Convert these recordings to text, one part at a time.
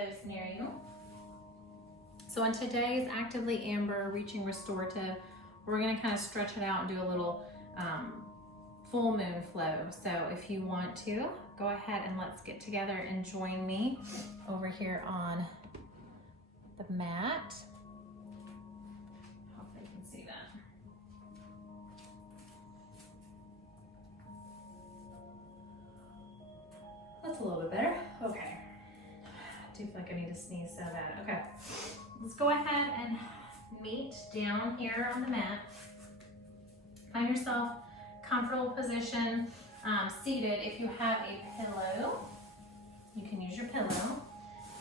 those near you. So on today's Actively Amber Reaching Restorative, we're gonna kind of stretch it out and do a little full moon flow. So if you want to, go ahead and let's get together and join me over here on the mat. Hope they can see that. That's a little bit better. Okay. I do feel like I need to sneeze so bad. Okay. Let's go ahead and meet down here on the mat. Find yourself comfortable position, seated. If you have a pillow, you can use your pillow.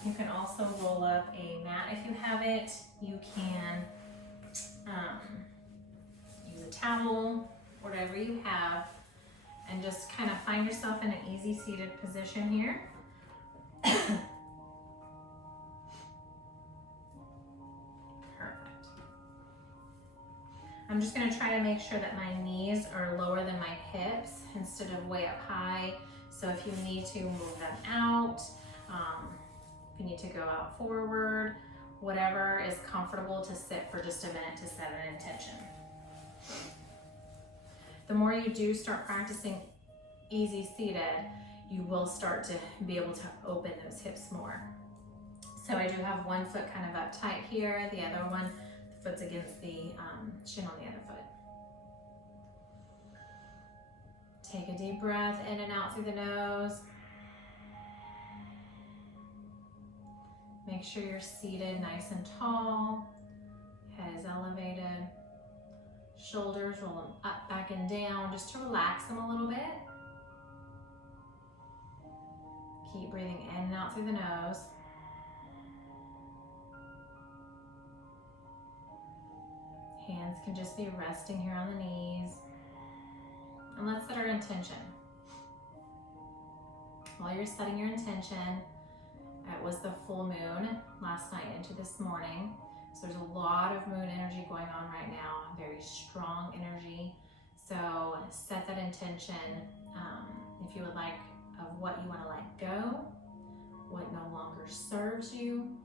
You can also roll up a mat if you have it. You can use a towel, whatever you have, and just kind of find yourself in an easy seated position here. I'm just gonna try to make sure that my knees are lower than my hips instead of way up high. So if you need to move them out, if you need to go out forward, whatever is comfortable to sit for just a minute to set an intention. The more you do start practicing easy seated, you will start to be able to open those hips more. So I do have one foot kind of up tight here, the other one, the foot's against the shin on the other foot. Take a deep breath in and out through the nose. Make sure you're seated nice and tall. Head is elevated. Shoulders, roll them up, back, and down just to relax them a little bit. Keep breathing in and out through the nose. Hands can just be resting here on the knees. And let's set our intention. While you're setting your intention, it was the full moon last night into this morning. So there's a lot of moon energy going on right now, very strong energy. So set that intention, if you would like, of what you want to let go, what no longer serves you,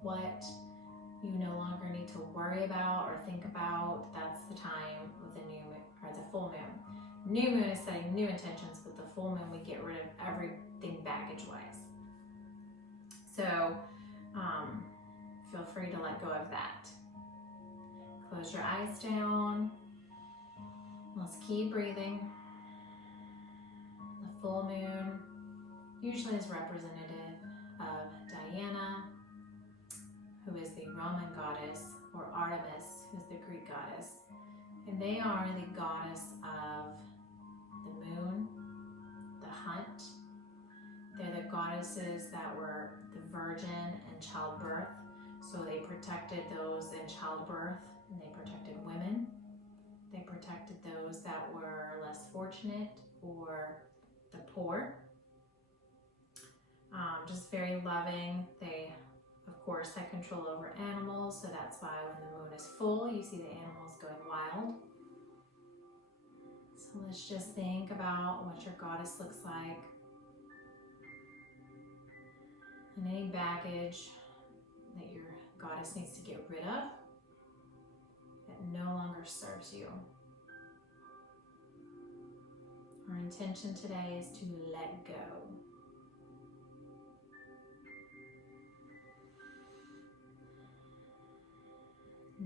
what you no longer need to worry about or think about. That's the time with the new moon, or the full moon. New moon is setting new intentions, but the full moon, we get rid of everything baggage-wise. So feel free to let go of that. Close your eyes down. Let's keep breathing. The full moon usually is representative of Diana, who is the Roman goddess, or Artemis, who's the Greek goddess. And they are the goddess of the moon, the hunt. They're the goddesses that were the virgin and childbirth. So they protected those in childbirth, and they protected women. They protected those that were less fortunate or the poor. Just very loving. They, of course, had control over animals, so that's why when the moon is full, you see the animals going wild. So let's just think about what your goddess looks like, and any baggage that your goddess needs to get rid of that no longer serves you. Our intention today is to let go.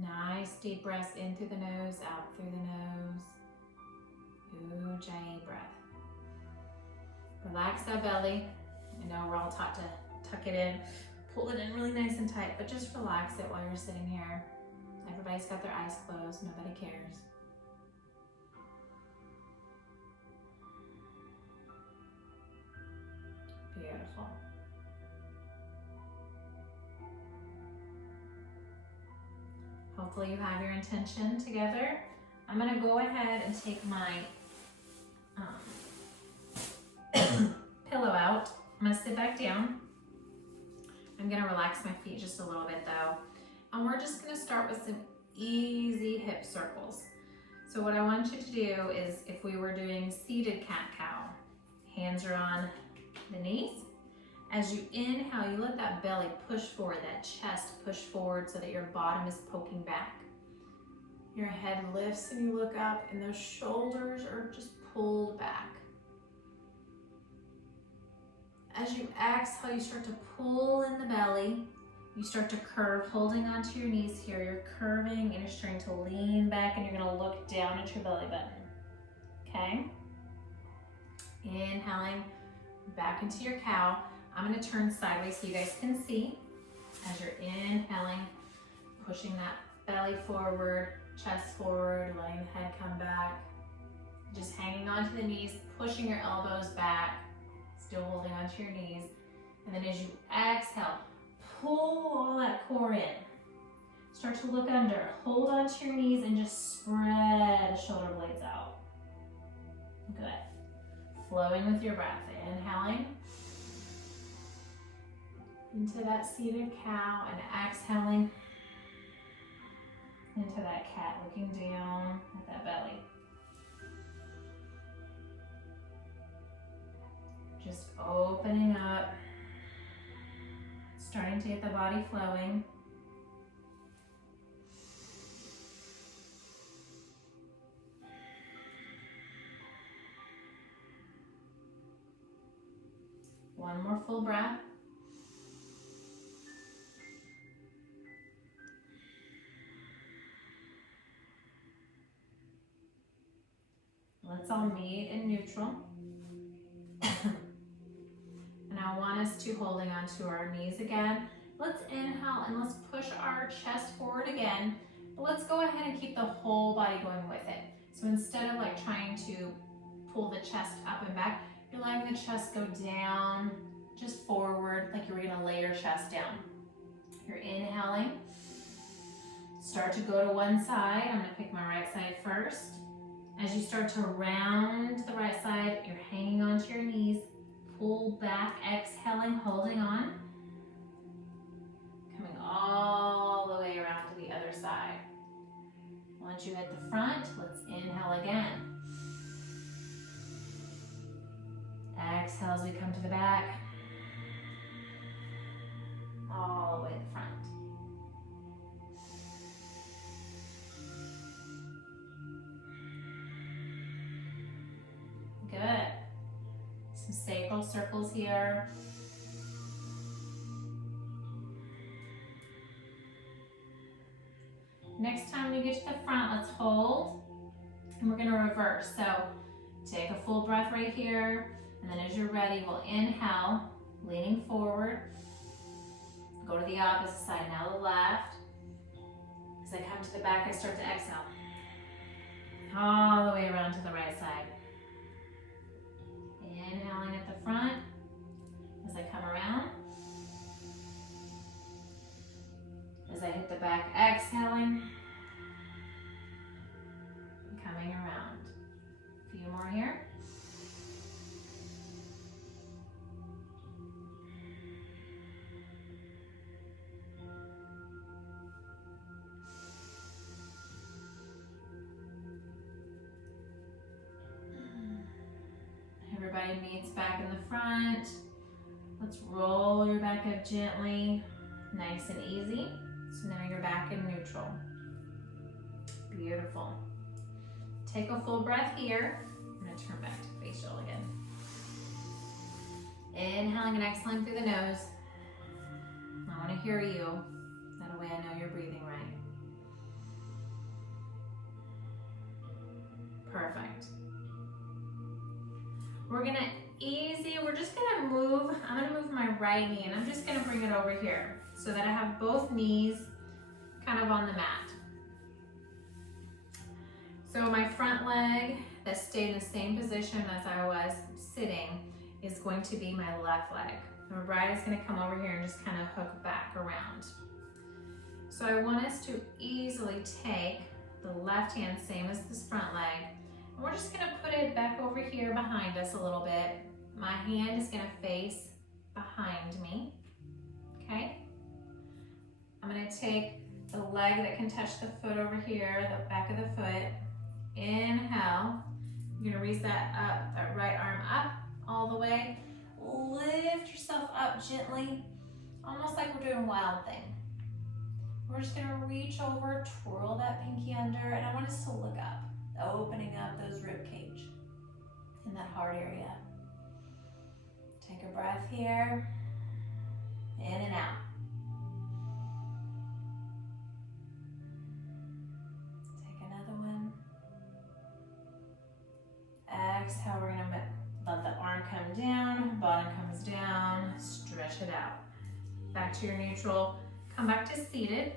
Nice deep breaths in through the nose, out through the nose. Ujjayi breath. Relax that belly. I know we're all taught to tuck it in, pull it in really nice and tight, but just relax it while you're sitting here. Everybody's got their eyes closed, nobody cares. Beautiful. Hopefully you have your intention together. I'm gonna go ahead and take my pillow out. I'm gonna sit back down. I'm gonna relax my feet just a little bit though. And we're just gonna start with some easy hip circles. So what I want you to do is, if we were doing seated cat-cow, hands are on the knees, As you inhale, you let that belly push forward, that chest push forward so that your bottom is poking back. Your head lifts and you look up and those shoulders are just pulled back. As you exhale, you start to pull in the belly. You start to curve, holding onto your knees here. You're curving and you're starting to lean back and you're gonna look down at your belly button, okay? Inhaling back into your cow. I'm gonna turn sideways so you guys can see. As you're inhaling, pushing that belly forward, chest forward, letting the head come back. Just hanging onto the knees, pushing your elbows back, still holding onto your knees. And then as you exhale, pull all that core in. Start to look under, hold onto your knees and just spread the shoulder blades out. Good. Flowing with your breath. Inhaling into that seated cow and exhaling into that cat, looking down at that belly. Just opening up, starting to get the body flowing. One more full breath. Let's all meet in neutral. And I want us to holding onto our knees again. Let's inhale and let's push our chest forward again. But let's go ahead and keep the whole body going with it. So instead of like trying to pull the chest up and back, you're letting the chest go down, just forward, like you're gonna lay your chest down. You're inhaling. Start to go to one side. I'm gonna pick my right side first. As you start to round the right side, you're hanging onto your knees. Pull back, exhaling, holding on. Coming all the way around to the other side. Once you hit the front, let's inhale again. Exhale as we come to the back. All the way to the front. Good. Some sacral circles here. Next time we get to the front, let's hold. And we're gonna reverse. So take a full breath right here. And then as you're ready, we'll inhale, leaning forward. Go to the opposite side, now the left. As I come to the back, I start to exhale. All the way around to the right side. Inhaling at the front as I come around. As I hit the back, exhaling. Coming around. A few more here. Everybody meets back in the front. Let's roll your back up gently, nice and easy. So now you're back in neutral. Beautiful. Take a full breath here. I'm gonna turn back to facial again. Inhaling and exhaling through the nose. I wanna hear you. That way I know you're breathing right. Perfect. We're just gonna move, I'm gonna move my right knee and I'm just gonna bring it over here so that I have both knees kind of on the mat. So my front leg that stayed in the same position as I was sitting is going to be my left leg. My right is gonna come over here and just kind of hook back around. So I want us to easily take the left hand, same as this front leg, and we're just gonna put it back over here behind us a little bit. My hand is gonna face behind me, okay? I'm gonna take the leg that can touch the foot over here, the back of the foot. Inhale. You're gonna raise that up, that right arm up all the way. lift yourself up gently, almost like we're doing Wild Thing. We're just gonna reach over, twirl that pinky under, and I want us to look up, opening up those rib cage in that heart area. Take a breath here, in and out. Take another one. Exhale, we're gonna let the arm come down, bottom comes down, stretch it out. Back to your neutral, come back to seated.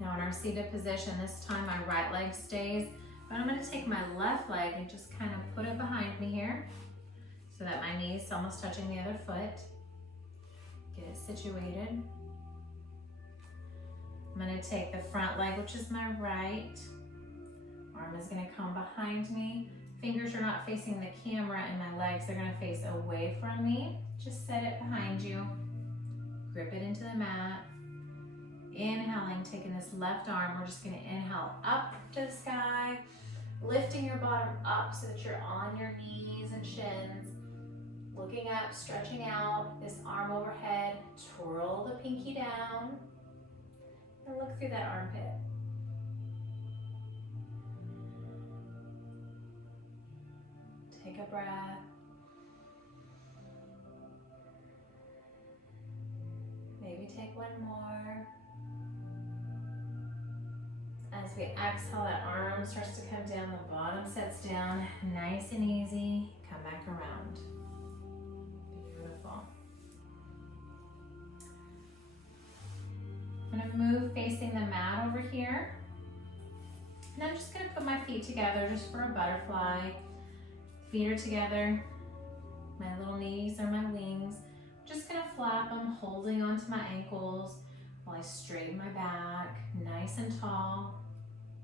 Now in our seated position, this time my right leg stays, but I'm gonna take my left leg and just kind of put it behind me here so that my knees is almost touching the other foot. Get it situated. I'm gonna take the front leg, which is my right. Arm is gonna come behind me. Fingers are not facing the camera and my legs, they're gonna face away from me. Just set it behind you. Grip it into the mat. Inhaling, taking this left arm, we're just gonna inhale up to the sky, lifting your bottom up so that you're on your knees and shins. Looking up, stretching out, this arm overhead, twirl the pinky down, and look through that armpit. Take a breath. Maybe take one more. As we exhale, that arm starts to come down, the bottom sets down, nice and easy. Come back around. Beautiful. I'm gonna move facing the mat over here. And I'm just gonna put my feet together just for a butterfly. Feet are together. My little knees are my wings. I'm just gonna flap them, holding onto my ankles while I straighten my back, nice and tall.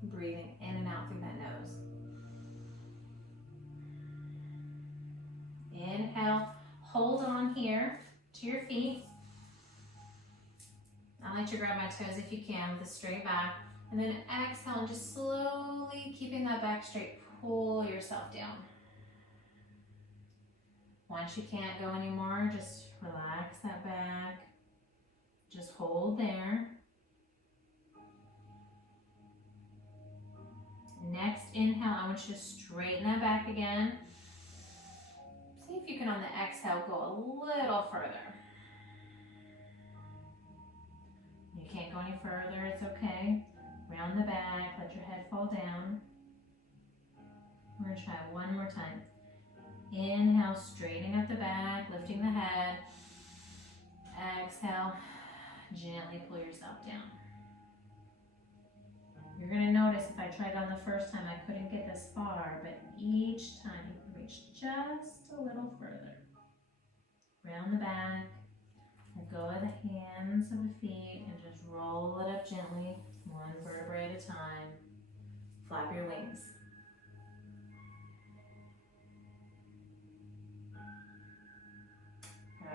Breathing in and out through that nose. Inhale, hold on here to your feet. I like to grab my toes if you can with a straight back. And then exhale and just slowly keeping that back straight, pull yourself down. Once you can't go anymore, just relax that back. Just hold there. Next inhale, I want you to straighten that back again. See if you can on the exhale go a little further. You can't go any further, it's okay. Round the back, let your head fall down. We're gonna try one more time. Inhale, straightening up the back, lifting the head. Exhale, gently pull yourself down. You're gonna notice if I tried on the first time, I couldn't get this far, but each time you can reach just a little further. Round the back, let go of the hands of the feet, and just roll it up gently, one vertebrae at a time. Flap your wings. Good.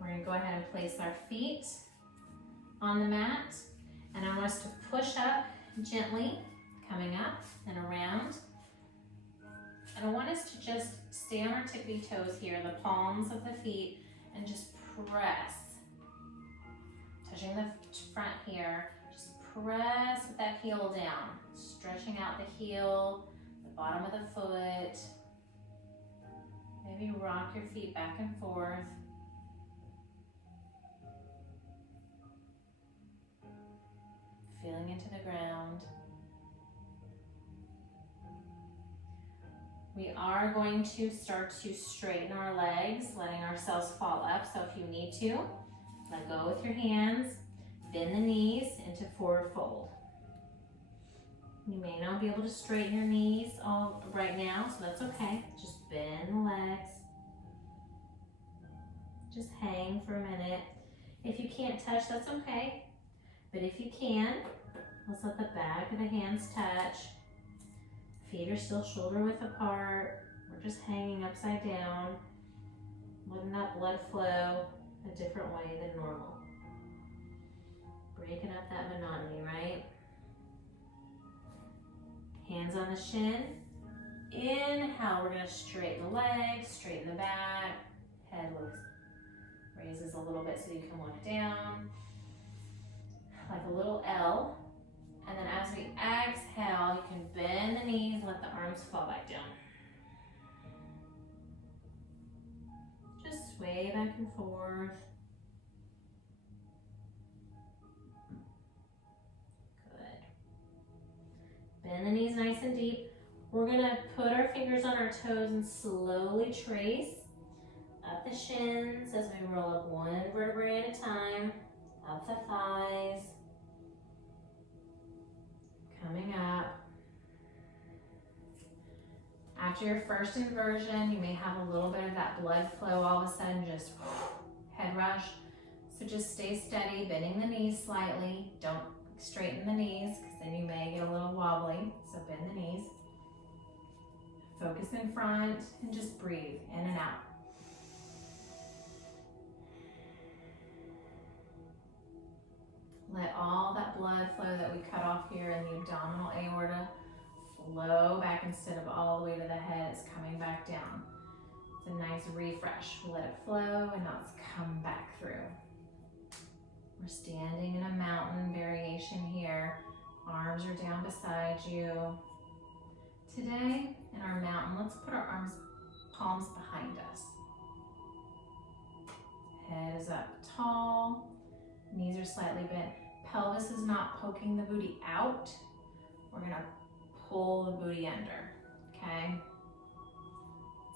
We're going to go ahead and place our feet on the mat, and I want us to push up gently, coming up and around. And I want us to just stay on our tippy toes here, the palms of the feet, and just press. Touching the front here, just press with that heel down, stretching out the heel, the bottom of the foot. Maybe rock your feet back and forth. Feeling into the ground. We are going to start to straighten our legs, letting ourselves fall up. So if you need to, let go with your hands, bend the knees into forward fold. You may not be able to straighten your knees all right now, so that's okay. Just bend the legs. Just hang for a minute. If you can't touch, that's okay. But if you can, let's let the back of the hands touch. Feet are still shoulder width apart. We're just hanging upside down, letting that blood flow a different way than normal. Breaking up that monotony, right? Hands on the shin. Inhale, we're gonna straighten the legs, straighten the back. Head looks, raises a little bit so you can look down. Like a little L. And then as we exhale, you can bend the knees, let the arms fall back down. Just sway back and forth. Good. Bend the knees nice and deep. We're gonna put our fingers on our toes and slowly trace up the shins as we roll up one vertebrae at a time, up the thighs, coming up. After your first inversion, you may have a little bit of that blood flow all of a sudden, just head rush. So just stay steady, bending the knees slightly. Don't straighten the knees because then you may get a little wobbly. So bend the knees. Focus in front and just breathe in and out. Let all that blood flow that we cut off here in the abdominal aorta flow back instead of all the way to the head. It's coming back down. It's a nice refresh. Let it flow and now it's come back through. We're standing in a mountain variation here. Arms are down beside you. Today, in our mountain, let's put our arms, palms behind us. Head is up tall, knees are slightly bent. Pelvis is not poking the booty out. We're gonna pull the booty under, okay?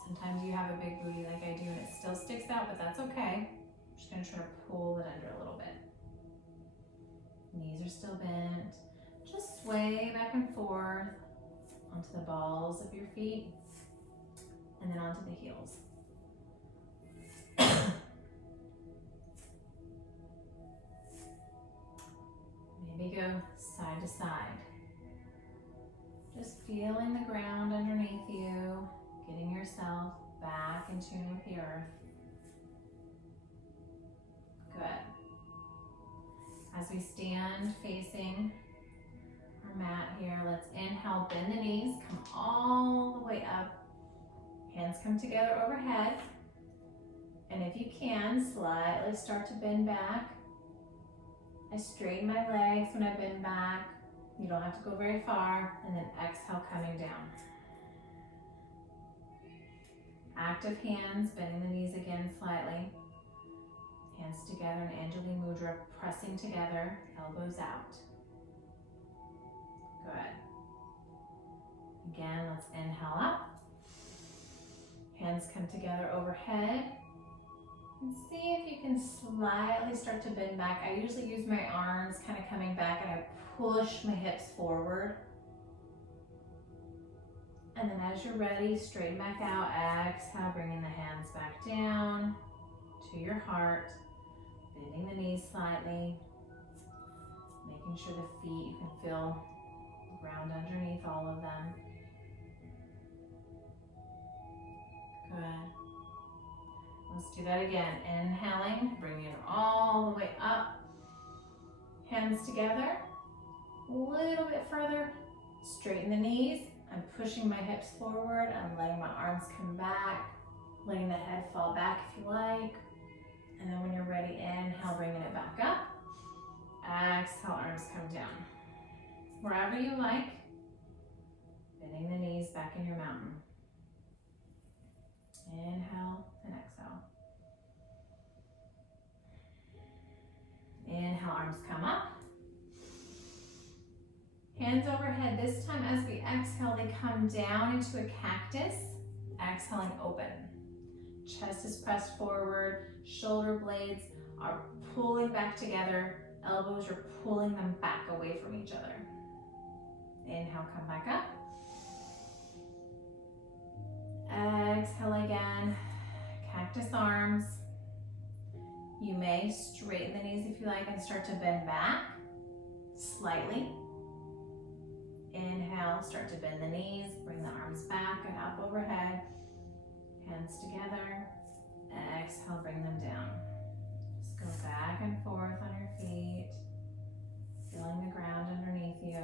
Sometimes you have a big booty like I do and it still sticks out, but that's okay. I'm just gonna try to pull it under a little bit. Knees are still bent. Just sway back and forth onto the balls of your feet and then onto the heels. Maybe go side to side. Just feeling the ground underneath you, getting yourself back in tune with the earth. Good. As we stand facing our mat here, let's inhale, bend the knees, come all the way up. Hands come together overhead. And if you can, slightly start to bend back. I straighten my legs when I bend back. You don't have to go very far. And then exhale, coming down. Active hands, bending the knees again slightly. Hands together in Anjali Mudra, pressing together, elbows out. Good. Again, let's inhale up. Hands come together overhead. And see if you can slightly start to bend back. I usually use my arms kind of coming back and I push my hips forward. And then as you're ready, straighten back out. Exhale, bringing the hands back down to your heart. Bending the knees slightly. Making sure the feet, you can feel the ground underneath all of them. Good. Let's do that again. Inhaling, bring it all the way up. Hands together. A little bit further. Straighten the knees. I'm pushing my hips forward. I'm letting my arms come back. Letting the head fall back if you like. And then when you're ready, inhale, bringing it back up. Exhale, arms come down. Wherever you like. Bending the knees back in your mountain. Inhale and exhale. Inhale, arms come up. Hands overhead. This time as we exhale, they come down into a cactus. Exhaling, open. Chest is pressed forward. Shoulder blades are pulling back together. Elbows are pulling them back away from each other. Inhale, come back up. Exhale again. Cactus arms. You may straighten the knees if you like and start to bend back slightly. Inhale, start to bend the knees, bring the arms back and up overhead. Hands together. Exhale, bring them down. Just go back and forth on your feet. feeling the ground underneath you.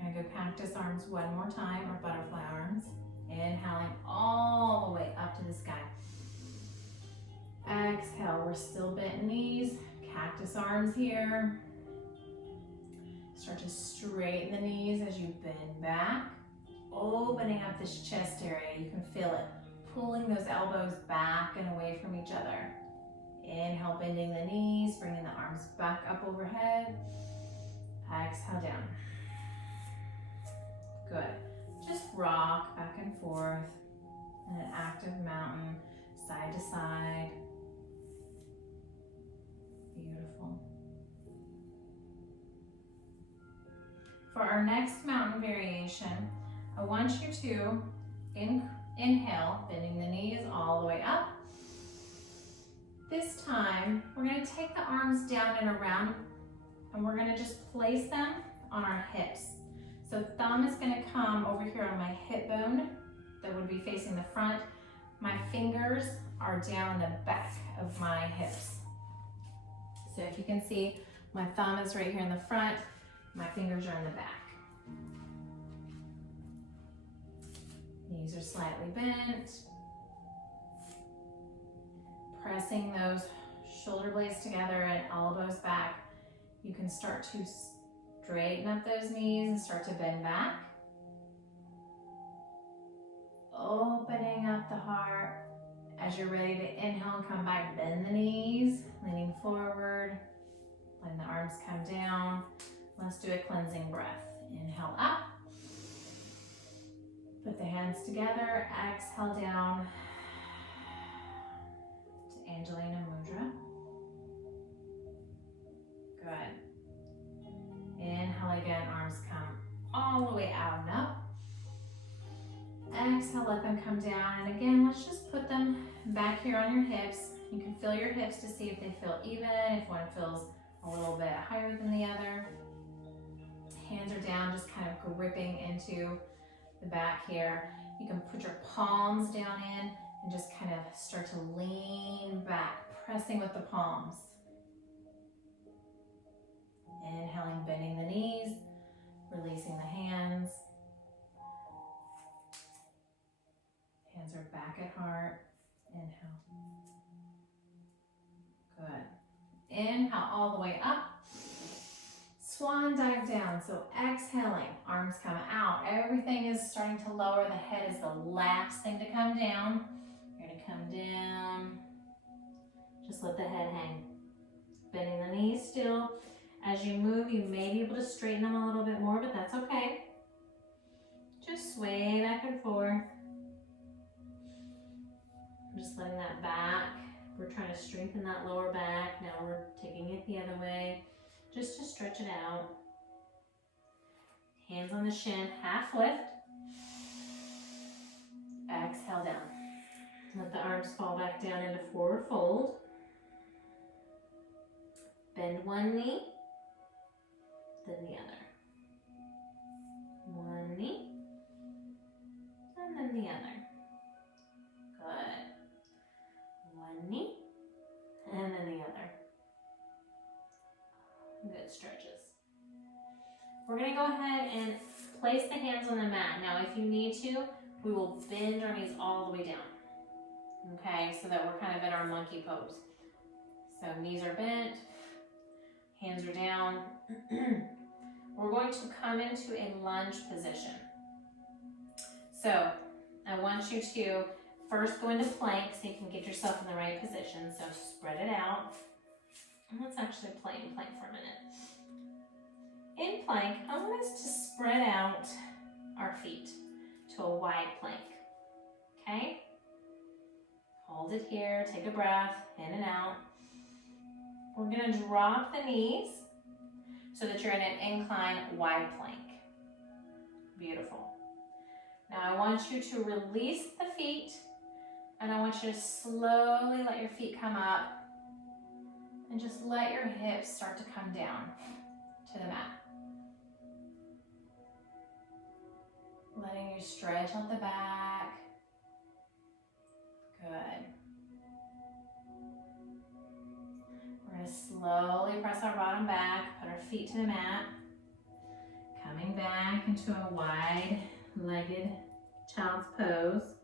I'm gonna go cactus arms one more time, or butterfly arms. Inhaling all the way up to the sky. Exhale, we're still bent knees, cactus arms here. Start to straighten the knees as you bend back, opening up this chest area. You can feel it, pulling those elbows back and away from each other. Inhale, bending the knees, bringing the arms back up overhead. Exhale, down. Good. Just rock back and forth in an active mountain, side to side. Beautiful. For our next mountain variation, I want you to inhale, bending the knees all the way up. This time, we're going to take the arms down and around, and we're going to just place them on our hips. So thumb is going to come over here on my hip bone that would be facing the front. My fingers are down in the back of my hips. So if you can see, my thumb is right here in the front, my fingers are in the back. Knees are slightly bent. Pressing those shoulder blades together and elbows back. You can start to straighten up those knees and start to bend back. Opening up the heart. As you're ready to inhale and come back, bend the knees, leaning forward, letting the arms come down. Let's do a cleansing breath. Inhale up. Put the hands together, exhale down to Angelina Mudra. Good. Inhale again, arms come all the way out and up. Exhale, let them come down. And again, let's just put them back here on your hips. You can feel your hips to see if they feel even, if one feels a little bit higher than the other. Hands are down, just kind of gripping into the back here. You can put your palms down in and just kind of start to lean back, pressing with the palms. Inhaling, bending the knees, releasing the hands. Hands are back at heart. Inhale. Good. Inhale all the way up. Swan dive down. So exhaling, arms come out. Everything is starting to lower. The head is the last thing to come down. You're going to come down. Just let the head hang. Bending the knees still. As you move, you may be able to straighten them a little bit more, but that's okay. Just sway back and forth. Just letting that back. We're trying to strengthen that lower back. Now we're taking it the other way, just to stretch it out. Hands on the shin, half lift. Exhale down. Let the arms fall back down into forward fold. Bend one knee, then the other. One knee, and then the other. Good. One knee, and then the other. Good stretches. We're going to go ahead and place the hands on the mat. Now, if you need to, we will bend our knees all the way down. Okay, so that we're kind of in our monkey pose. So knees are bent, hands are down. We're going to come into a lunge position. So I want you to first go into plank so you can get yourself in the right position. So spread it out. And let's actually play in plank for a minute. In plank, I want us to spread out our feet to a wide plank. Okay? Hold it here, take a breath, in and out. We're going to drop the knees so that you're in an incline wide plank. Beautiful. Now I want you to release the feet, and I want you to slowly let your feet come up and just let your hips start to come down to the mat. Letting you stretch out the back. Good. gonna slowly press our bottom back, put our feet to the mat, coming back into a wide-legged child's pose.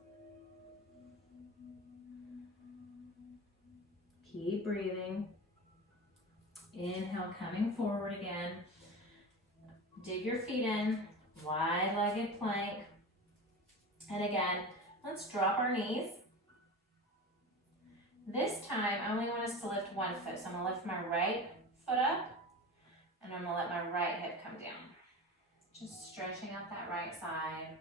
Keep breathing. Inhale, coming forward again. Dig your feet in, wide-legged plank. And again, let's drop our knees. This time, I only want us to lift one foot. So I'm gonna lift my right foot up, and I'm gonna let my right hip come down. Just stretching out that right side.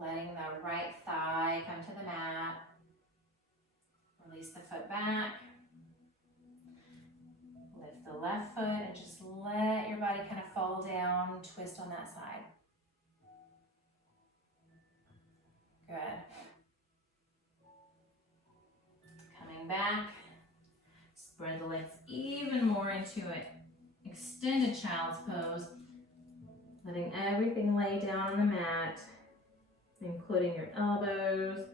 Letting the right thigh come to the mat. Release the foot back. Lift the left foot and just let your body kind of fall down, twist on that side. Good. Coming back, spread the legs even more into an extended child's pose, letting everything lay down on the mat, including your elbows,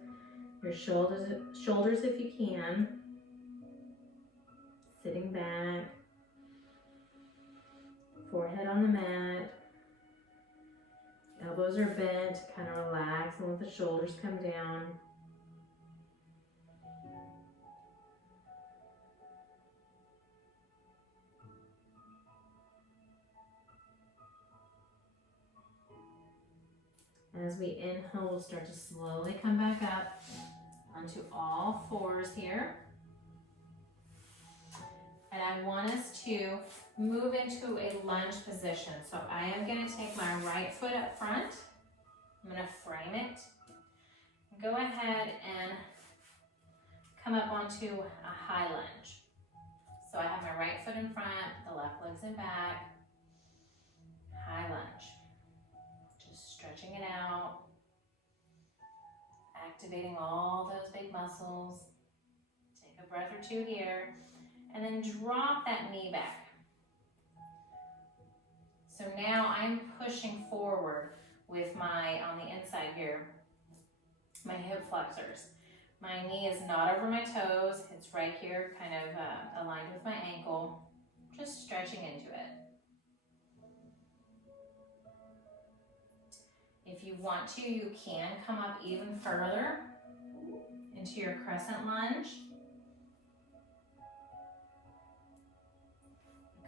your shoulders if you can. Sitting back, forehead on the mat, elbows are bent, kind of relax and let the shoulders come down. As we inhale, we'll start to slowly come back up onto all fours here. And I want us to move into a lunge position. So I am going to take my right foot up front. I'm going to frame it. Go ahead and come up onto a high lunge. So I have my right foot in front, the left leg's in back. High lunge. Just stretching it out. Activating all those big muscles. Take a breath or two here. And then drop that knee back. So now I'm pushing forward with my, on the inside here, my hip flexors. My knee is not over my toes. It's right here, kind of aligned with my ankle. Just stretching into it. If you want to, you can come up even further into your crescent lunge.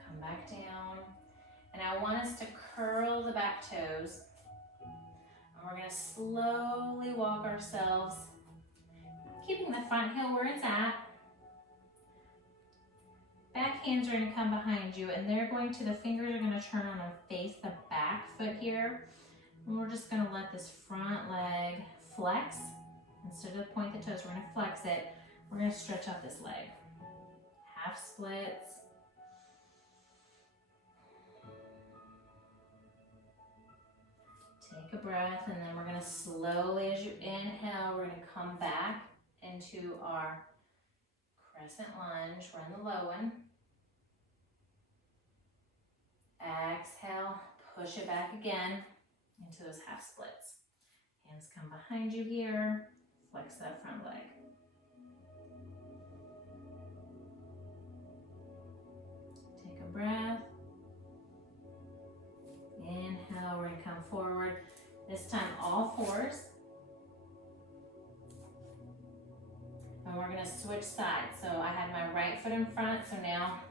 Come back down. And I want us to curl the back toes. And we're going to slowly walk ourselves, keeping the front heel where it's at. Back hands are going to come behind you, and they're going to, the fingers are going to turn on and face the back foot here. And we're just going to let this front leg flex. Instead of point the toes, we're going to flex it. We're going to stretch out this leg. Half splits. Take a breath, and then we're going to slowly, as you inhale, we're going to come back into our crescent lunge. We're in the low one. Exhale, push it back again into those half splits. Hands come behind you here. Flex that front leg. Take a breath. Inhale, we're going to come forward. This time, all fours. And we're going to switch sides. So I have my right foot in front, so now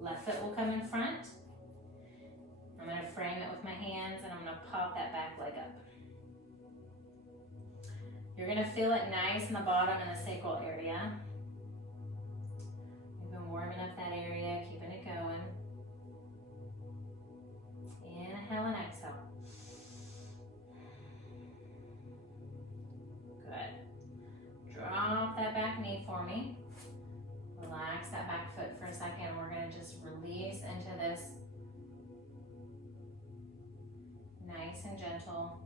left foot will come in front. I'm going to frame it with my hands, and I'm going to pop that back leg up. You're going to feel it nice in the bottom and the sacral area. You've been warming up that area, keeping it going. Inhale and exhale. Good. Drop that back knee for me. Relax that back foot for a second. We're going to just release into this nice and gentle.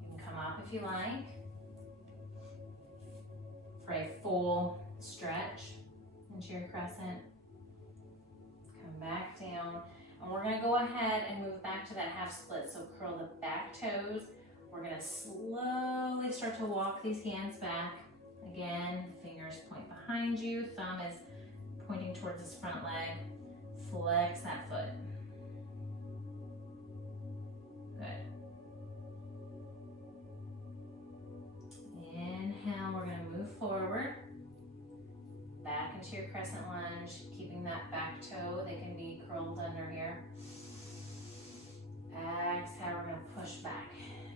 You can come up if you like for a full stretch into your crescent. Come back down. And we're going to go ahead and move back to that half split. So curl the back toes. We're going to slowly start to walk these hands back. Again, fingers point behind you, thumb is pointing towards this front leg. Flex that foot. Good. Inhale, we're going to move forward. Back into your crescent lunge, keeping that back toe. They can be curled under here. Exhale, we're going to push back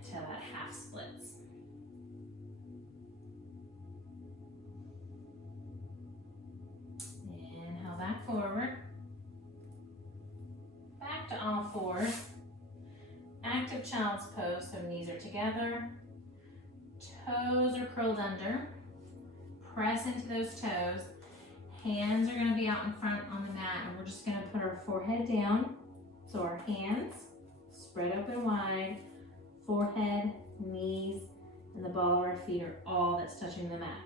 to that half splits. Inhale, back forward. Back to all fours. Active child's pose, so knees are together. Toes are curled under. Press into those toes. Hands are going to be out in front on the mat, and we're just going to put our forehead down. So our hands spread open wide, forehead, knees, and the ball of our feet are all that's touching the mat.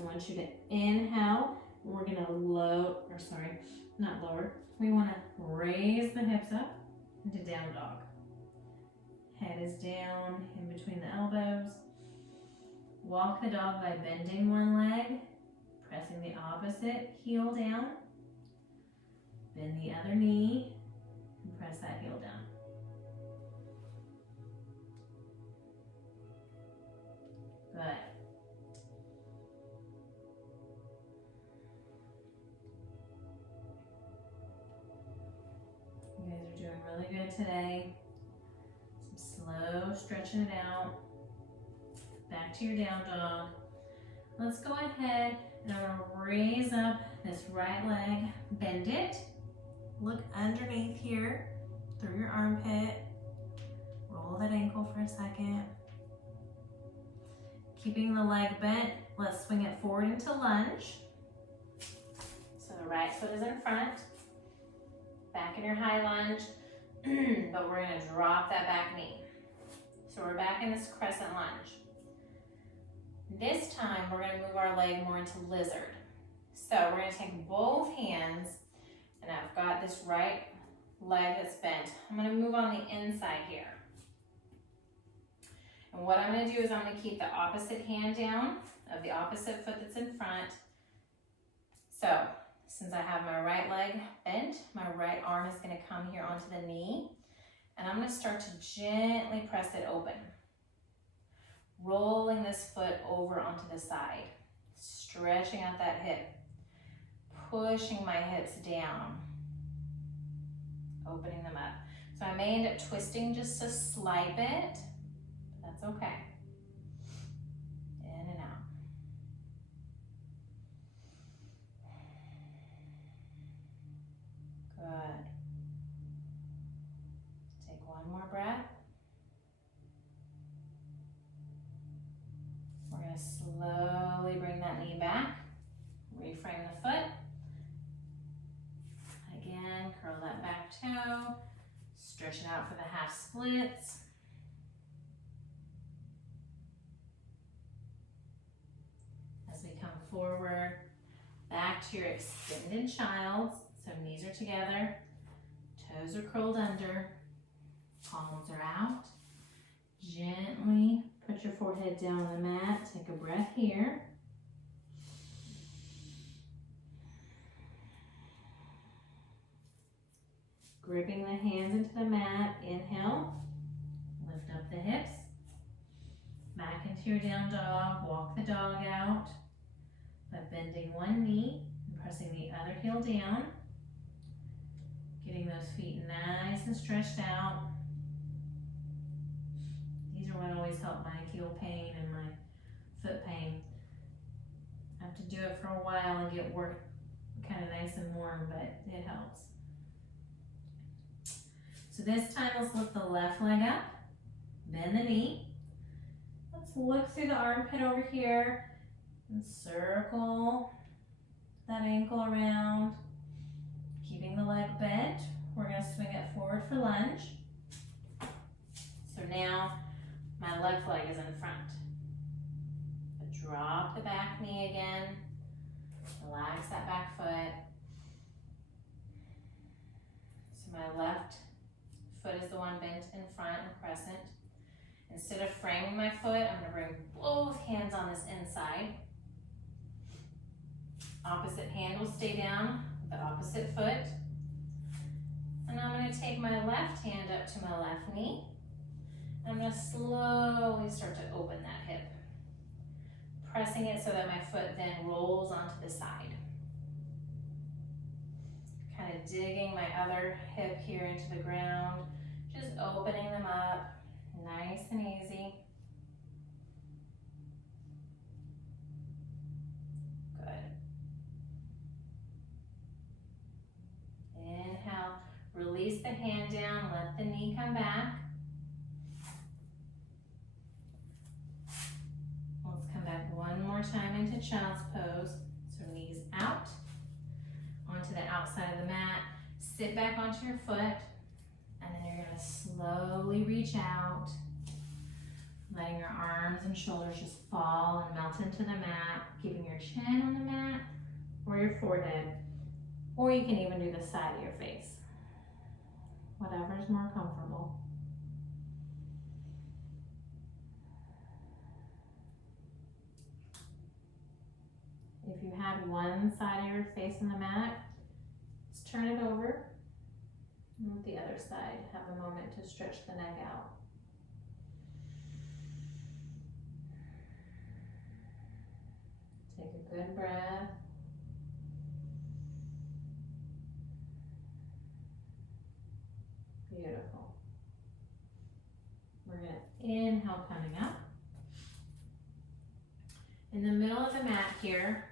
I want you to inhale. We're going to we want to raise the hips up into down dog. Head is down in between the elbows. Walk the dog by bending one leg, pressing the opposite heel down. Bend the other knee and press that heel down. Good. You guys are doing really good today. Some slow stretching it out. Back to your down dog. Let's go ahead and I'm going to raise up this right leg, bend it, look underneath here through your armpit, roll that ankle for a second. Keeping the leg bent, let's swing it forward into lunge. So the right foot is in front, back in your high lunge, but we're going to drop that back knee. So we're back in this crescent lunge. This time, we're going to move our leg more into lizard. So we're going to take both hands, and I've got this right leg that's bent. I'm going to move on the inside here. And what I'm going to do is I'm going to keep the opposite hand down of the opposite foot that's in front. So since I have my right leg bent, my right arm is going to come here onto the knee, and I'm going to start to gently press it open. Rolling this foot over onto the side, stretching out that hip, pushing my hips down, opening them up. So I may end up twisting just a slight bit, but that's okay. In and out. Good. Take one more breath. We're going to slowly bring that knee back, reframe the foot. Again, curl that back toe, stretch it out for the half splits. As we come forward, back to your extended child's, so knees are together, toes are curled under, palms are out. Gently put your forehead down on the mat. Take a breath here. Gripping the hands into the mat. Inhale. Lift up the hips. Back into your down dog. Walk the dog out by bending one knee and pressing the other heel down. Getting those feet nice and stretched out. These are what always help my heel pain and my foot pain. I have to do it for a while and get work kind of nice and warm, but it helps. So this time, let's lift the left leg up, bend the knee. Let's look through the armpit over here and circle that ankle around. Keeping the leg bent, we're going to swing it forward for lunge. So now, my left leg is in front. Drop the back knee again. Relax that back foot. So my left foot is the one bent in front and crescent. Instead of framing my foot, I'm gonna bring both hands on this inside. Opposite hand will stay down with the opposite foot. And I'm gonna take my left hand up to my left knee. I'm gonna slowly start to open that hip, pressing it so that my foot then rolls onto the side. Kind of digging my other hip here into the ground, just opening them up, nice and easy. Good. Inhale, release the hand down, let the knee come back. Let's come back one more time into child's pose. So knees out, onto the outside of the mat. Sit back onto your foot, and then you're gonna slowly reach out, letting your arms and shoulders just fall and melt into the mat, keeping your chin on the mat or your forehead, or you can even do the side of your face. Whatever's more comfortable. If you had one side of your face on the mat, just turn it over. And with the other side, have a moment to stretch the neck out. Take a good breath. Beautiful. We're going to inhale, coming up. In the middle of the mat here,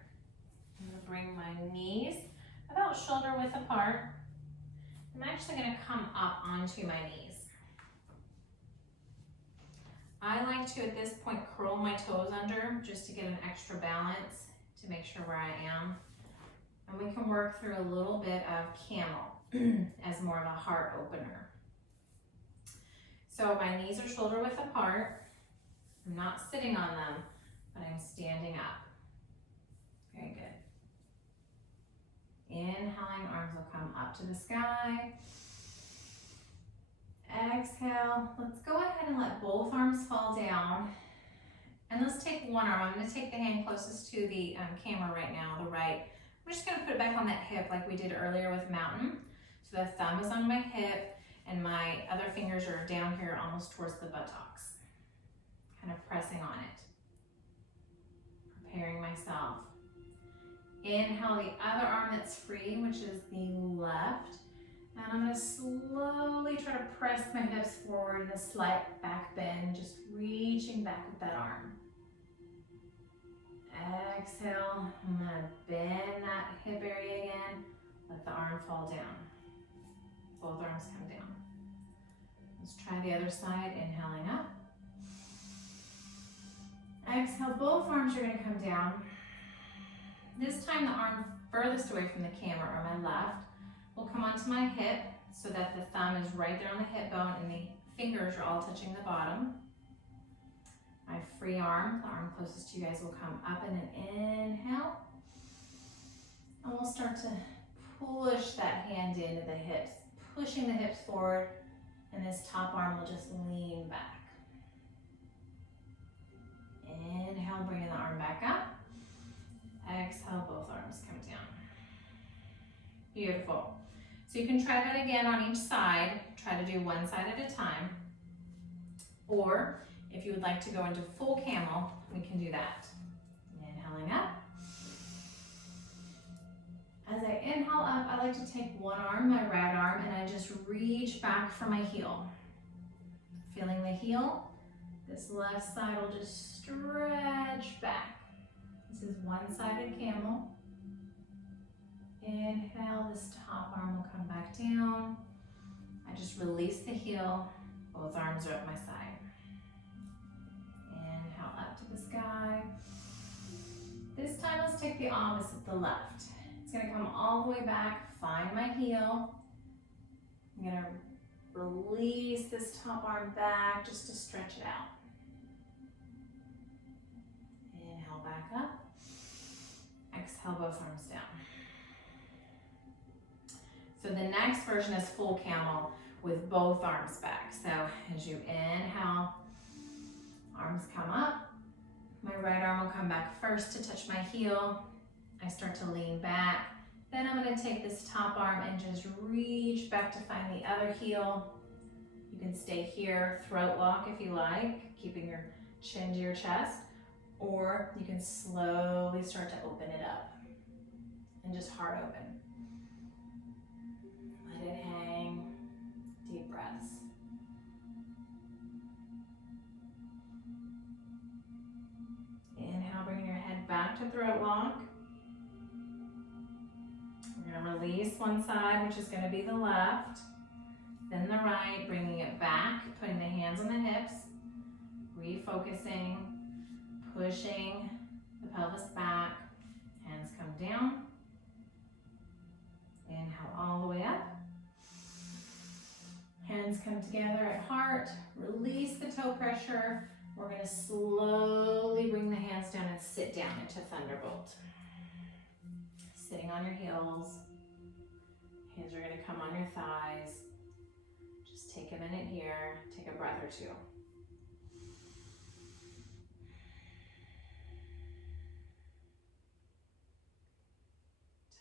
I'm going to bring my knees about shoulder width apart. I'm actually going to come up onto my knees. I like to, at this point, curl my toes under just to get an extra balance to make sure where I am. And we can work through a little bit of Camel as more of a heart opener. So my knees are shoulder width apart. I'm not sitting on them, but I'm standing up. Very good. Inhaling, arms will come up to the sky. Exhale. Let's go ahead and let both arms fall down. And let's take one arm. I'm going to take the hand closest to the camera right now, the right. I'm just going to put it back on that hip like we did earlier with mountain. So the thumb is on my hip and my other fingers are down here almost towards the buttocks. Kind of pressing on it. Preparing myself. Inhale the other arm that's free, which is the left. And I'm going to slowly try to press my hips forward in a slight back bend, just reaching back with that arm. Exhale, I'm going to bend that hip area again. Let the arm fall down. Both arms come down. Let's try the other side, inhaling up. Exhale, both arms are going to come down. This time the arm furthest away from the camera, or my left, will come onto my hip so that the thumb is right there on the hip bone and the fingers are all touching the bottom. My free arm, the arm closest to you guys, will come up in an inhale. And we'll start to push that hand into the hips, pushing the hips forward, and this top arm will just lean back. Inhale, bringing the arm back up. Exhale, both arms come down. Beautiful. So you can try that again on each side. Try to do one side at a time. Or if you would like to go into full camel, we can do that. Inhaling up. As I inhale up, I like to take one arm, my right arm, and I just reach back for my heel. Feeling the heel, this left side will just stretch back. This is one-sided camel. Inhale, this top arm will come back down. I just release the heel, both arms are up my side. Inhale up to the sky. This time let's take the opposite, the left. It's gonna come all the way back, find my heel. I'm gonna release this top arm back just to stretch it out. Inhale back up. Exhale, both arms down. So the next version is full camel with both arms back. So as you inhale, Arms come up. My right arm will come back first to touch my heel. I start to lean back. Then I'm going to take this top arm and just reach back to find the other heel. You can stay here, throat lock if you like, keeping your chin to your chest, or you can slowly start to open it up and just heart open. Let it hang, deep breaths. Inhale, bringing your head back to throat lock. We're going to release one side, which is going to be the left, then the right, bringing it back, putting the hands on the hips, refocusing, pushing the pelvis back, hands come down. Inhale all the way up. Hands come together at heart, release the toe pressure. We're going to slowly bring the hands down and sit down into Thunderbolt. Sitting on your heels. Hands are going to come on your thighs. Just take a minute here, take a breath or two.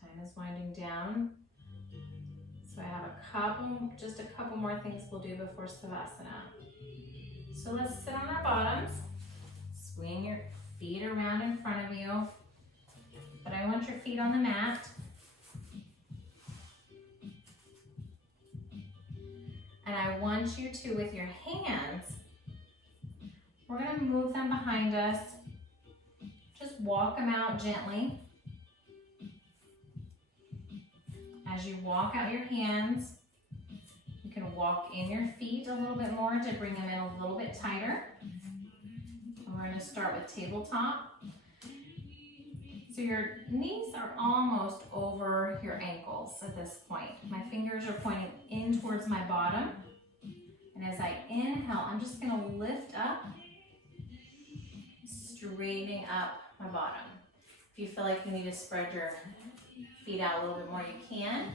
Time is winding down. So I have just a couple more things we'll do before Savasana. So let's sit on our bottoms. Swing your feet around in front of you. But I want your feet on the mat. And I want you to, with your hands, we're going to move them behind us. Just walk them out gently. As you walk out your hands, you can walk in your feet a little bit more to bring them in a little bit tighter. And we're going to start with tabletop. So your knees are almost over your ankles at this point. My fingers are pointing in towards my bottom. And as I inhale, I'm just going to lift up, straightening up my bottom. If you feel like you need to spread your feet out a little bit more, you can.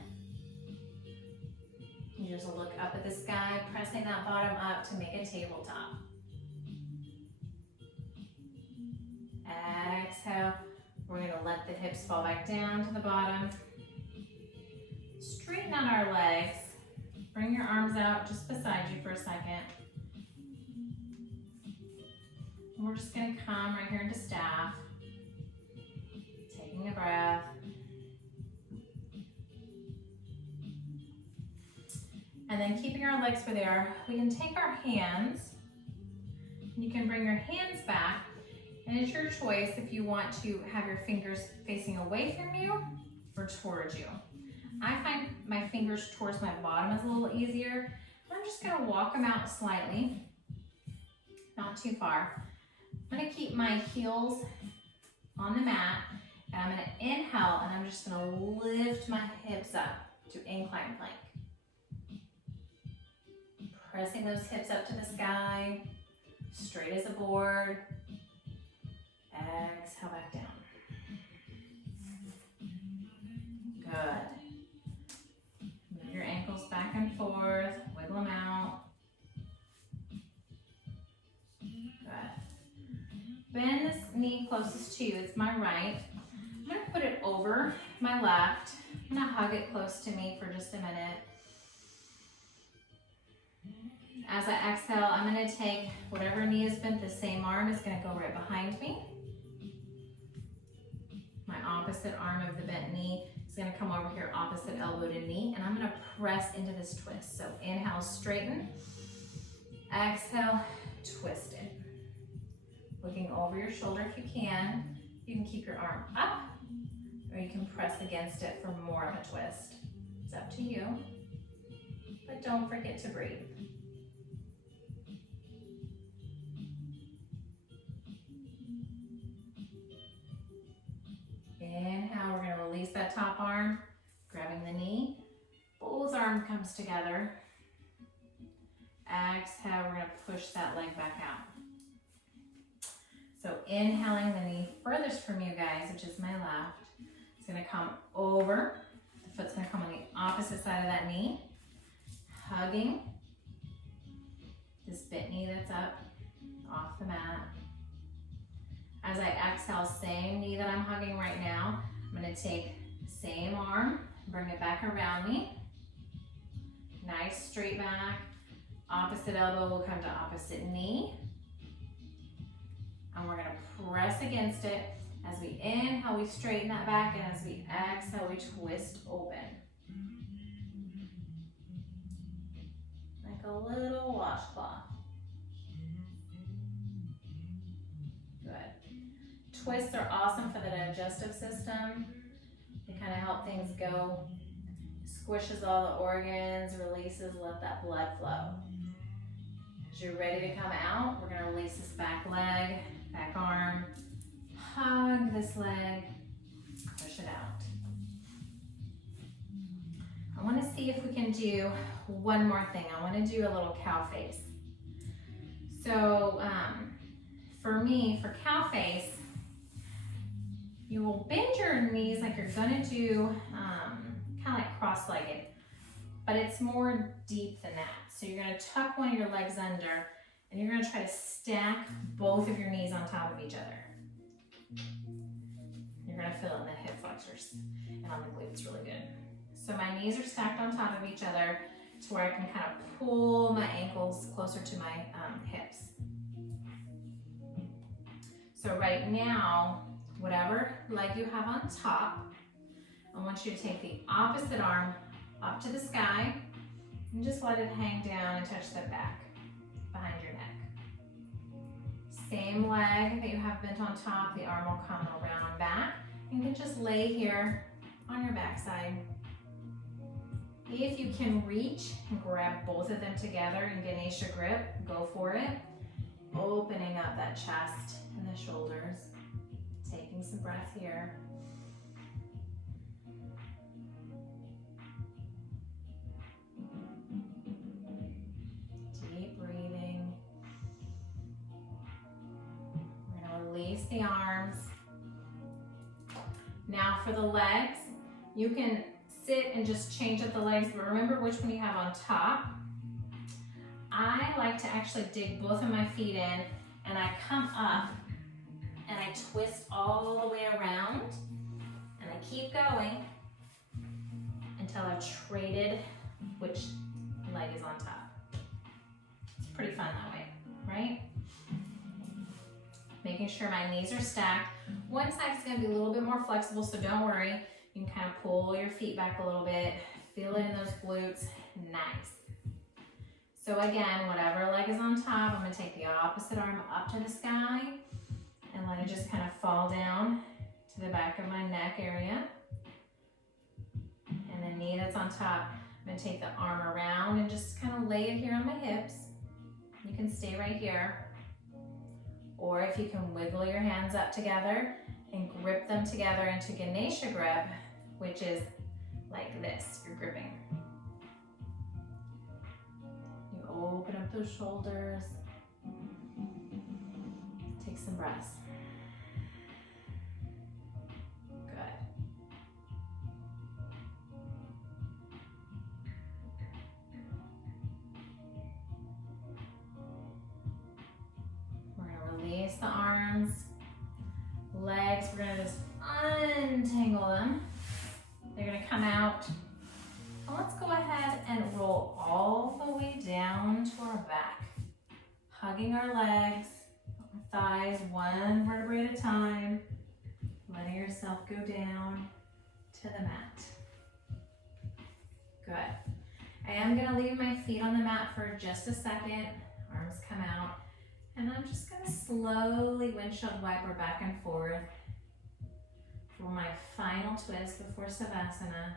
You just look up at the sky, pressing that bottom up to make a tabletop. Exhale. We're going to let the hips fall back down to the bottom. Straighten out our legs. Bring your arms out just beside you for a second. And we're just going to come right here into staff. Taking a breath. And then keeping our legs where they are, we can take our hands. You can bring your hands back. And it's your choice if you want to have your fingers facing away from you or towards you. I find my fingers towards my bottom is a little easier. I'm just going to walk them out slightly, not too far. I'm going to keep my heels on the mat, and I'm going to inhale, and I'm just going to lift my hips up to incline plank. Pressing those hips up to the sky, straight as a board. Exhale back down. Good. Move your ankles back and forth, wiggle them out. Good. Bend this knee closest to you. It's my right. I'm going to put it over my left. I'm going to hug it close to me for just a minute. As I exhale, I'm going to take whatever knee is bent, the same arm is going to go right behind me. My opposite arm of the bent knee is going to come over here, opposite elbow to knee, and I'm going to press into this twist. So inhale, straighten. Exhale, twist it. Looking over your shoulder if you can. You can keep your arm up, or you can press against it for more of a twist. It's up to you, but don't forget to breathe. Inhale, we're going to release that top arm, grabbing the knee. Both arms comes together. Exhale, we're going to push that leg back out. So inhaling the knee furthest from you guys, which is my left. It's going to come over. The foot's going to come on the opposite side of that knee. Hugging this bent knee that's up off the mat. As I exhale, same knee that I'm hugging right now, I'm going to take same arm, bring it back around me. Nice straight back. Opposite elbow will come to opposite knee. And we're going to press against it. As we inhale, we straighten that back, and as we exhale, we twist open. Like a little washcloth. Good. Twists are awesome for the digestive system. They kind of help things go. Squishes all the organs, releases, let that blood flow. As you're ready to come out, we're going to release this back leg, back arm. Hug this leg, push it out. I want to see if we can do one more thing. I want to do a little cow face. So for me, for cow face, you will bend your knees like you're going to do kind of like cross-legged, but it's more deep than that. So you're going to tuck one of your legs under, and you're going to try to stack both of your knees on top of each other. You're going to feel it in the hip flexors and on the glutes really good. So my knees are stacked on top of each other to where I can kind of pull my ankles closer to my hips. So right now, whatever leg you have on top, I want you to take the opposite arm up to the sky and just let it hang down and touch the back behind your neck. Same leg that you have bent on top, the arm will come around back. You can just lay here on your backside. If you can reach and grab both of them together in Ganesha grip, go for it. Opening up that chest and the shoulders. Taking some breath here. Deep breathing. We're going to release the arms. Now for the legs, you can sit and just change up the legs, but remember which one you have on top. I like to actually dig both of my feet in, and I come up and I twist all the way around, and I keep going until I've traded which leg is on top. It's pretty fun that way, right? Making sure my knees are stacked. One side is going to be a little bit more flexible, so don't worry. You can kind of pull your feet back a little bit. Feel it in those glutes. Nice. So again, whatever leg is on top, I'm going to take the opposite arm up to the sky and let it just kind of fall down to the back of my neck area. And the knee that's on top, I'm going to take the arm around and just kind of lay it here on my hips. You can stay right here. Or if you can wiggle your hands up together and grip them together into Ganesha grip, which is like this, you're gripping. You open up those shoulders. Take some breaths. Good. We're gonna release the arms, legs, we're gonna just untangle them. They're gonna come out. And let's go ahead and roll all the way down to our back. Hugging our legs, thighs, one vertebrae at a time. Letting yourself go down to the mat. Good. I am gonna leave my feet on the mat for just a second. Arms come out. And I'm just gonna slowly windshield wiper back and forth for my final twist before Savasana.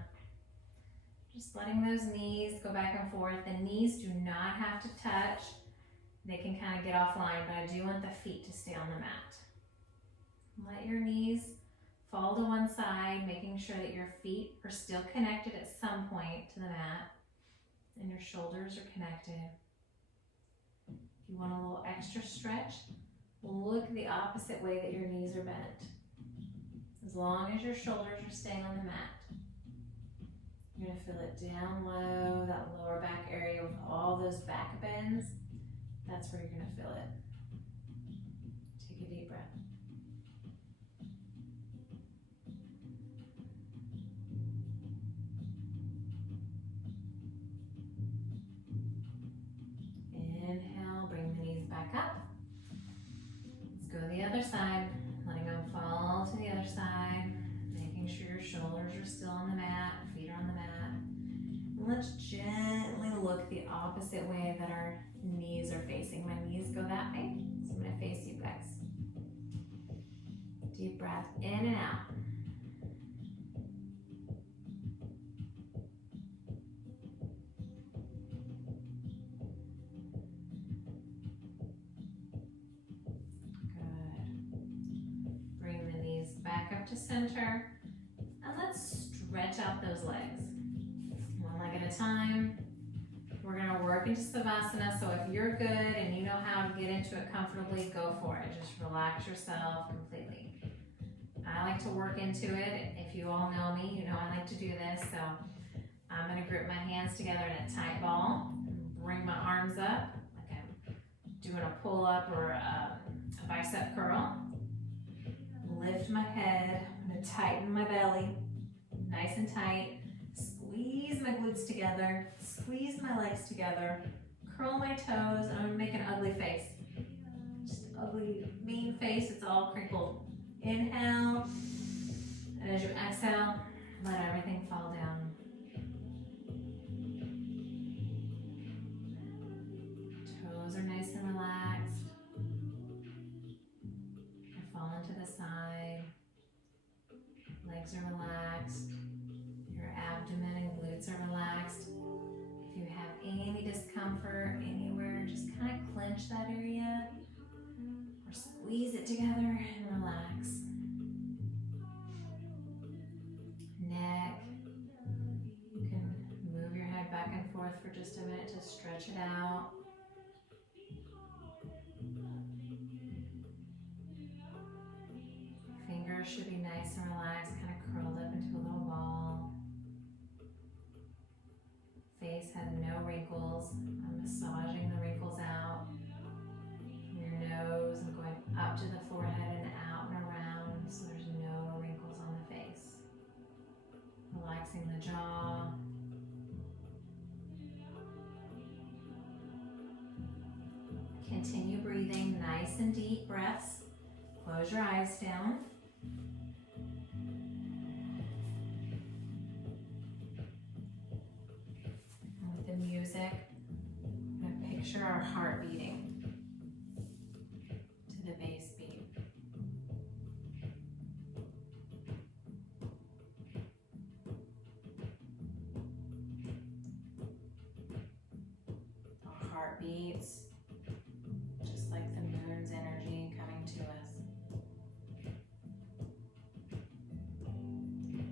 Just letting those knees go back and forth. The knees do not have to touch. They can kind of get offline, but I do want the feet to stay on the mat. Let your knees fall to one side, making sure that your feet are still connected at some point to the mat and your shoulders are connected. If you want a little extra stretch, look the opposite way that your knees are bent. As long as your shoulders are staying on the mat. You're going to feel it down low, that lower back area with all those back bends. That's where you're going to feel it. Take a deep breath. Inhale, bring the knees back up. Let's go to the other side. Letting them fall to the other side. Making sure your shoulders are still on the mat, feet are on the mat. Let's gently look the opposite way that our knees are facing. My knees go that way, so I'm going to face you guys. Deep breath in and out. Good. Bring the knees back up to center, and let's stretch out those legs. One leg at a time. We're going to work into Savasana, so if you're good and you know how to get into it comfortably, go for it. Just relax yourself completely. I like to work into it. If you all know me, you know I like to do this. So I'm going to grip my hands together in a tight ball, bring my arms up like I'm doing a pull-up or a bicep curl. Lift my head. I'm going to tighten my belly, nice and tight. Squeeze my glutes together, squeeze my legs together, curl my toes, and I'm gonna make an ugly face. Just an ugly, mean face, it's all crinkled. Inhale, and as you exhale, let everything fall down. Toes are nice and relaxed. They fall into the side. Legs are relaxed. Your abdomen and glutes are relaxed. If you have any discomfort anywhere, just kind of clench that area or squeeze it together and relax. Neck. You can move your head back and forth for just a minute to stretch it out. Fingers should be nice and relaxed, kind of curled up into a little ball. Face has no wrinkles. I'm massaging the wrinkles out from your nose and going up to the forehead and out and around, so there's no wrinkles on the face. Relaxing the jaw. Continue breathing nice and deep breaths. Close your eyes down. Music, I'm going to picture our heart beating to the bass beat. Our heart beats just like the moon's energy coming to us.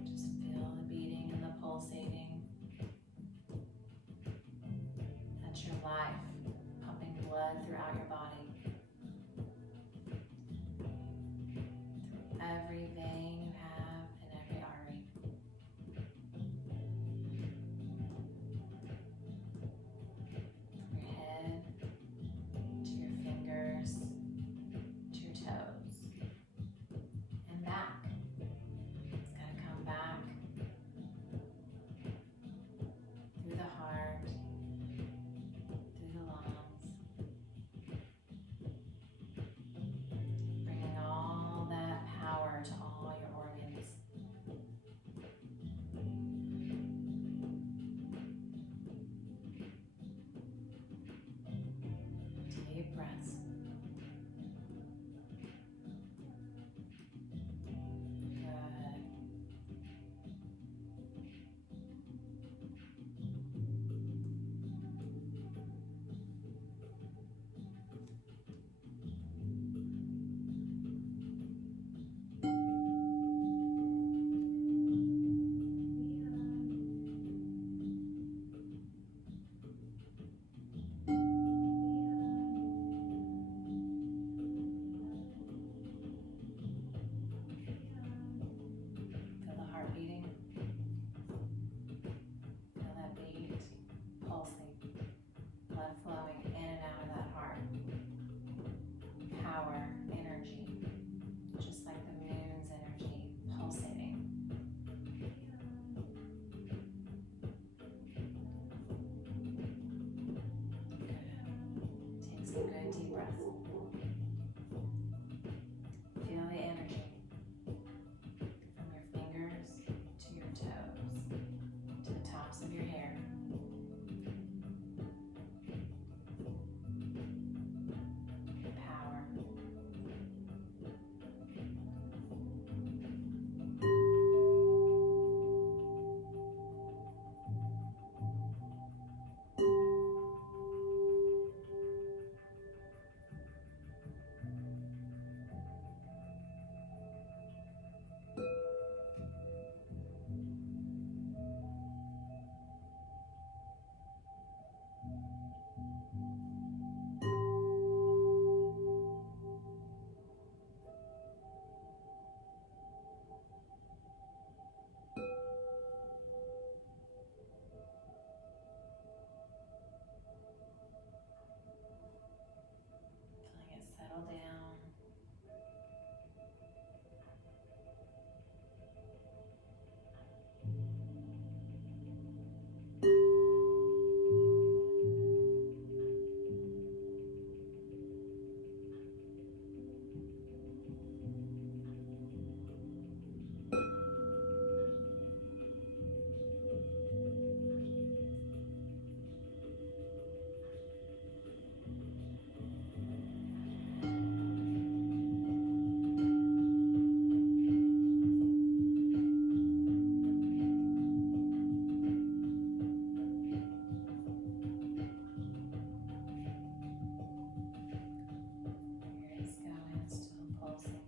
Just feel the beating and the pulsating. Your life, pumping blood throughout your body, through every vein you have and every artery. From your head Some good deep breaths. Feel the energy from your fingers to your toes, to the tops of your hair. Your power. Feeling it settle down. Here it's going, still pulsing.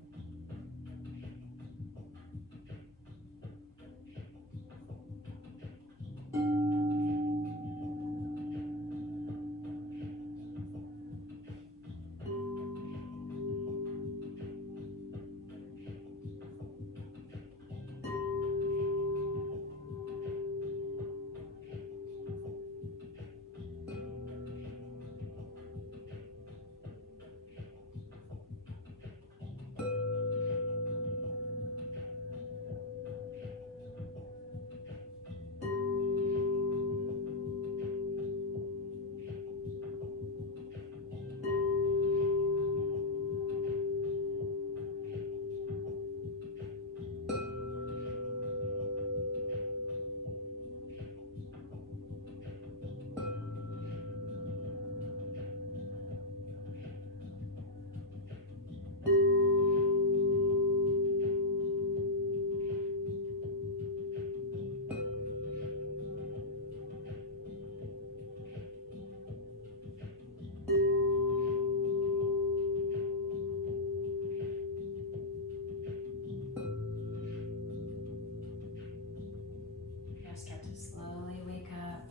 Now start to slowly wake up,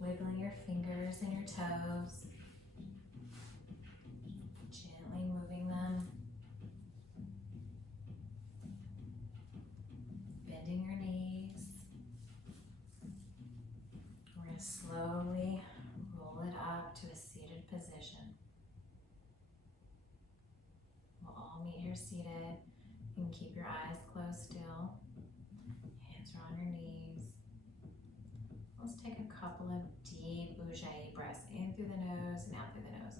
wiggling your fingers and your toes, gently moving them, bending your knees. We're going to slowly roll it up to a seated position. We'll all meet here seated. You can keep your eyes closed still. Hands are on your knees. Let's take a couple of deep Ujjayi breaths in through the nose and out through the nose.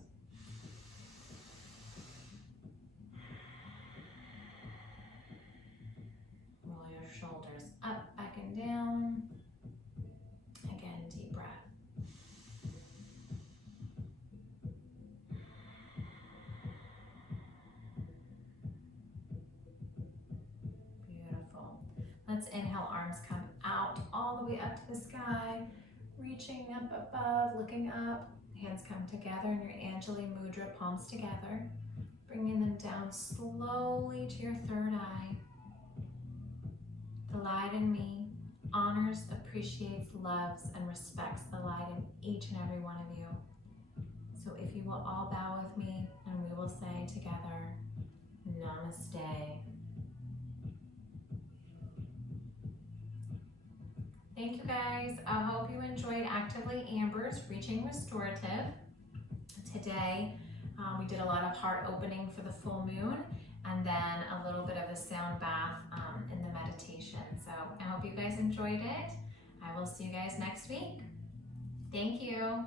Roll your shoulders up, back and down. Again, deep breath. Beautiful. Let's inhale, arms come out all the way up to the sky, reaching up above, looking up. Hands come together in your Anjali Mudra, palms together. Bringing them down slowly to your third eye. The light in me honors, appreciates, loves, and respects the light in each and every one of you. So if you will all bow with me, and we will say together, Namaste. Thank you guys. I hope you enjoyed Actively Amber's Reaching Restorative. Today, we did a lot of heart opening for the full moon, and then a little bit of a sound bath in the meditation. So I hope you guys enjoyed it. I will see you guys next week. Thank you.